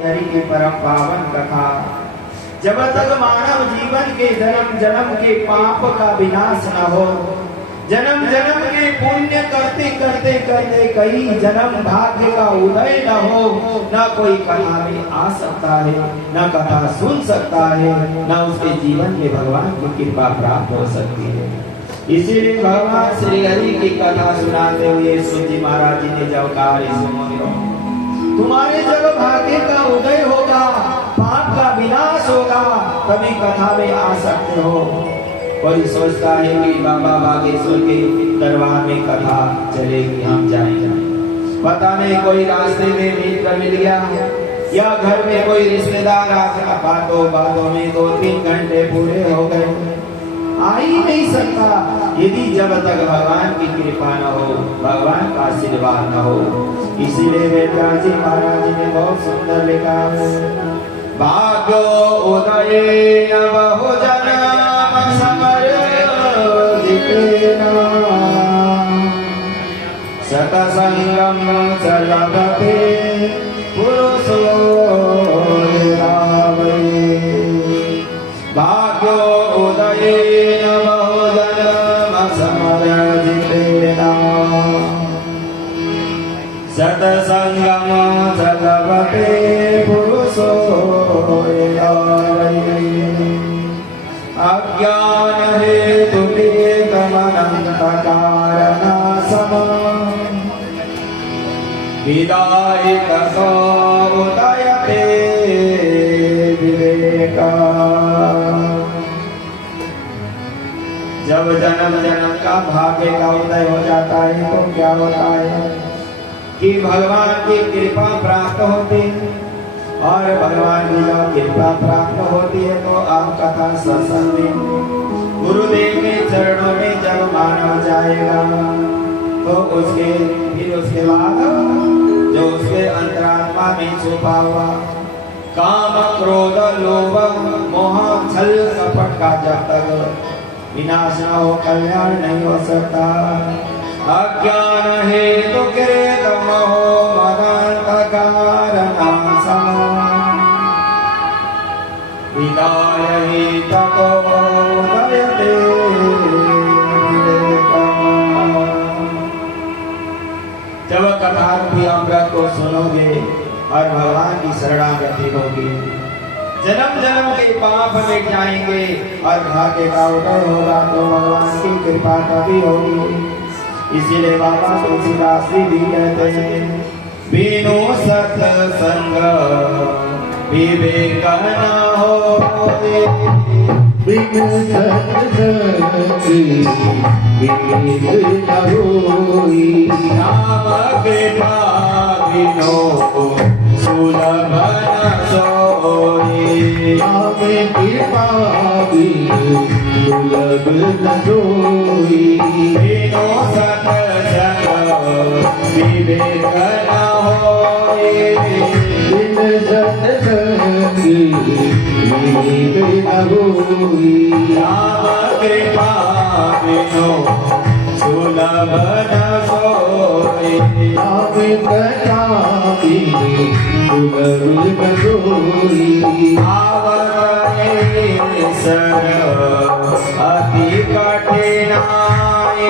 हरि की परम पावन कथा। जब तक मानव जीवन के जन्म जन्म के पाप का विनाश न हो, जन्म जन्म के पुण्य करते करते करते कई जन्म भाग्य का उदय न हो, न कोई कथा में आ सकता है, न कथा सुन सकता है, न उसके जीवन में भगवान की कृपा प्राप्त हो सकती है। इसीलिए भगवान श्री हरि की कथा सुनाते हुए सूत जी महाराज जी ने जब कहा, तुम्हारे जब भाग्य का उदय होगा, पाप का विनाश होगा, तभी कथा में आ सकते हो। कोई सोचता है कि बाबा बागेश्वर के दरबार में कथा चलेगी, हम जाएंगे, पता नहीं कोई रास्ते में मित्र मिल गया या घर में कोई रिश्तेदार आ गया, बातों में 2-3 घंटे पूरे हो गए, आ ही नहीं सकता यदि जब तक भगवान की कृपा न हो, भगवान का आशीर्वाद न हो। इसीलिए वेदव्यास जी महाराज जी ने बहुत सुंदर लिखा है, भाग्यो उदये बहुजन समर्जितेन सतसंगम सर्वगते पुरुषो रावै। भाग्यो उदयेन बहुजन समर्जितेन सतसंगम सर्वगते पुरुषो रावै। अज्ञान हेतु अनंत कारणासम विदायक उदयते विवेक। जब जन्म जन्म का भाग्य का उदय हो जाता है तो क्या होता है कि भगवान की कृपा प्राप्त होती है, और भगवान की जब कृपा प्राप्त होती है तो आप कथा सत्संग में गुरुदेव के चरणों में जब मानव जाएगा तो उसके बाद जो उसके अंतरात्मा में छुपा हुआ काम क्रोध लोभ मोह छल कपट का जब तक विनाश न हो, कल्याण नहीं हो सकता। अज्ञान हेतु कृत मोह मदंत कारणासम विदाय ततो उदयते विवेकम्। जब कथा रूपी अमृत को सुनोगे और भगवान की शरणागति होगी, जन्म जन्म के पाप मिट जाएंगे और भाग्य का उदय होगा तो भगवान की कृपा तभी होगी। इसीलिए बाबा तुलसीदास जी भी कहते हैं, बिनु सत्संग विवेक न होए, बिनु सत्संग विवेक न होई। नाम कृपा बिनु सुलभ न सोई। नाम कृपा बिनु सुलभ न सोई। बिनु सत्संग विवेक न होए, बिनु सत्संग विवेक न होई। नाम कृपा बिनु सुलभ न सोई। नाम कृपा बिनु सुलभ न सोई। आवतरे सर अति कठिनाई,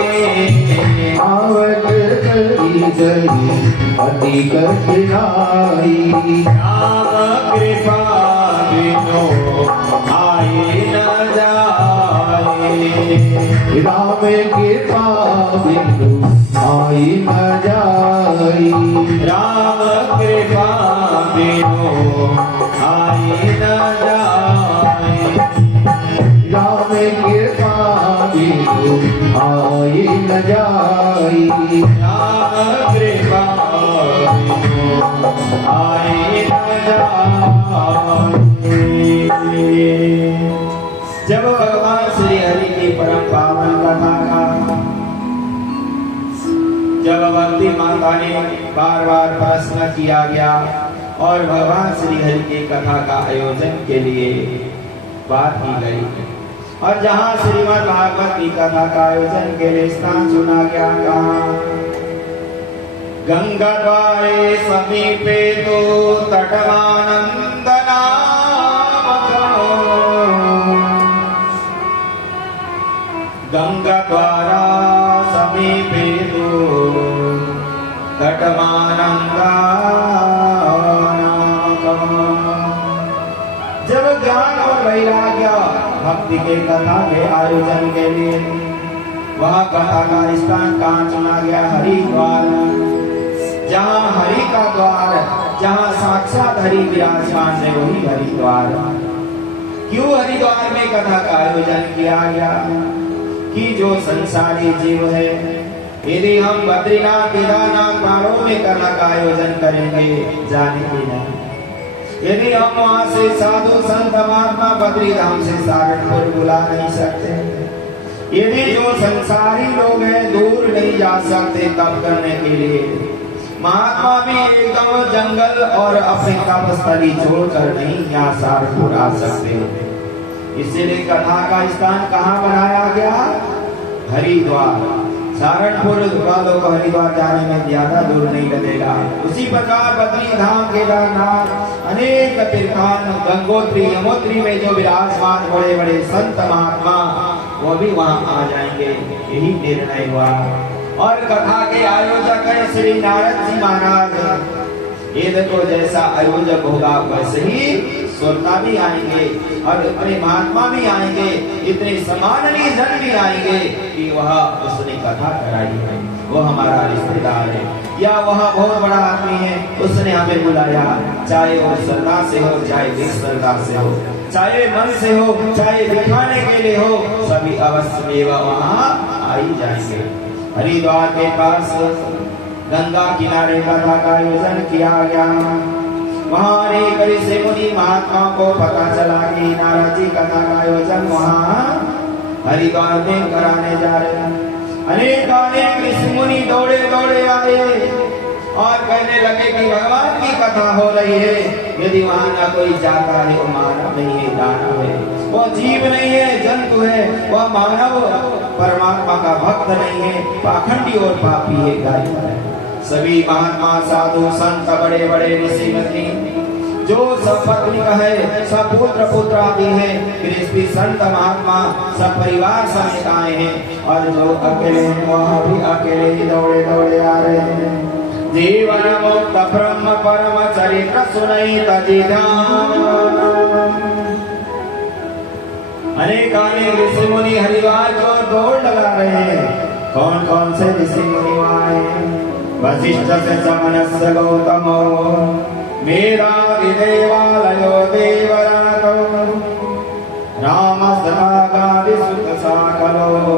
आवत करी जरी अति कठिनाई। नाम कृपा बिनु आई न जाए। राम कृपा बिनु आई न जाई। राम कृपा बिनु आई न जाए। राम कृपा बिनु आई न जाई। राम कृपा बिनु आई न जाए। जब भगवान श्री हरि की परम पावन कथा का जब भक्ति माता ने बार बार प्रश्न किया गया और भगवान श्री हरि की कथा का आयोजन के लिए बात की गई, और जहाँ श्रीमद् भागवत की कथा का आयोजन के लिए स्थान चुना गया, कहा गंगा द्वारे समीपे तो तटवानम परमानंदा। जब ज्ञान और वैराग्य भक्ति के कथा के आयोजन के लिए वह कथा का स्थान कहाँ चुना गया? हरिद्वार, जहाँ हरि का द्वार, जहाँ साक्षात हरि विराजमान है, वही हरिद्वार। क्यों हरिद्वार में कथा का आयोजन किया गया? कि जो संसारी जीव है, यदि हम बद्रीनाथ केदारनाथ पहाड़ों में कथा का आयोजन करेंगे, जानेंगे नहीं। यदि हम वहां से साधु संत महात्मा बद्री धाम से सारनपुर बुला नहीं सकते, यदि जो संसारी लोग हैं दूर नहीं जा सकते तप करने के लिए, महात्मा भी एकदम जंगल और अपने तपस्थली छोड़कर नहीं यहाँ सारनपुर आ सकते। इसीलिए कथा का स्थान कहाँ बनाया गया? हरिद्वार। सारनपुर वालों को हरिद्वार जाने में ज्यादा दूर नहीं लगेगा। उसी प्रकार बद्री धाम केदारनाथ अनेक तीर्थान गंगोत्री यमोत्री में जो विराजमान बड़े बड़े संत महात्मा, वो भी वहाँ आ जाएंगे, यही निर्णय हुआ। और कथा के आयोजक है श्री नारद जी महाराज। ये देखो जैसा आयोजक होगा वैसे ही श्रोता भी आएंगे और अपने महात्मा भी आएंगे, इतने सम्माननीय जन भी आएंगे कि वह उसने कथा कराई है, वो हमारा रिश्तेदार है या वह बहुत बड़ा आदमी है, उसने हमें बुलाया। चाहे वो श्रद्धा से हो, चाहे निश्रद्धा से हो, चाहे मन से हो, चाहे दिखाने के लिए हो, सभी अवश्य वहाँ आ ही जाएंगे। हरिद्वार के पास गंगा किनारे कथा का आयोजन किया गया। वहाँ अनेक ऋषि मुनि महात्मा को पता चला कि नारद जी कथा का आयोजन वहाँ हरिद्वार में कराने जा रहे हैं। अनेक ऋषि मुनि दौड़े दौड़े आए और कहने लगे कि भगवान की कथा हो रही है, यदि वहाँ ना कोई जाता है, वो मानव नहीं है, दानव है, वो जीव नहीं है, जंतु है, वह मानव परमात्मा का भक्त नहीं है, पाखंडी और पापी है, गायब है। सभी महात्मा साधु संत बड़े बड़े ऋषि मुनि जो सब पत्निक है, सब पुत्र पुत्र आदि है, गृहस्थी संत महात्मा सब परिवार समेत आए हैं और जो अकेले हैं वह भी अकेले ही दौड़े दौड़े आ रहे हैं। जीवन मुक्त ब्रह्म परम चरित्र सुनई अनेक ऋषि मुनि हरिद्वार को दौड़ लगा रहे हैं। कौन कौन से ऋषि मुनि आए? वशिष्ठ से समनस्य गौतमो, मेधातिदेवालयो देवरातो, रामस्तनागादिसुत साकलो,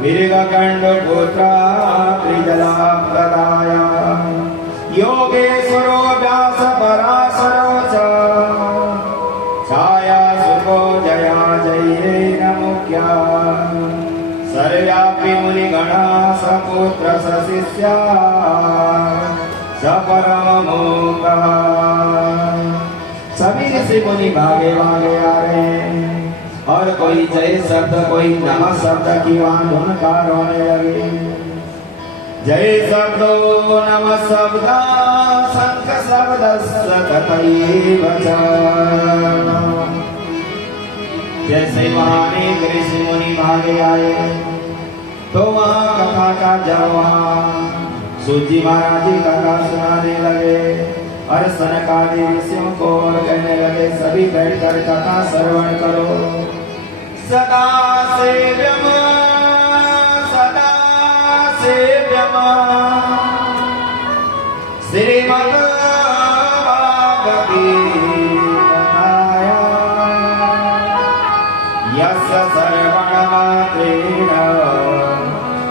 मृगकण्डपुत्रा त्रिजलाप्रदाय, योगेश्वरो व्यास पराशरो च, छायासुतो जया जयेन मुख्या, सर्व्यापि मुनिगणा सपुत्र सशिष्या सपरममुक्तः। सभी ऋषि मुनि भागे भागे आ रहे हैं और कोई जय शब्द, कोई नमः शब्द की वहां धुनकार होने लगी। जय शब्दो नमः शब्द शंख शब्द तथैव च। जैसे वहां अनेक ऋषि मुनि भागे आए तो वहां कथा का जब वहां सूजी महाराज जी कथा सुनाने लगे और सनकादि ऋषियों को कहने लगे सभी बैठकर कथा श्रवण करो। सदा सेव्यम श्रीमद् भागवती कथाया यस्य श्रवणमात्रेण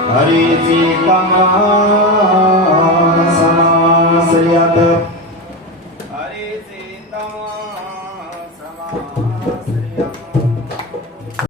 हरिचित्तम्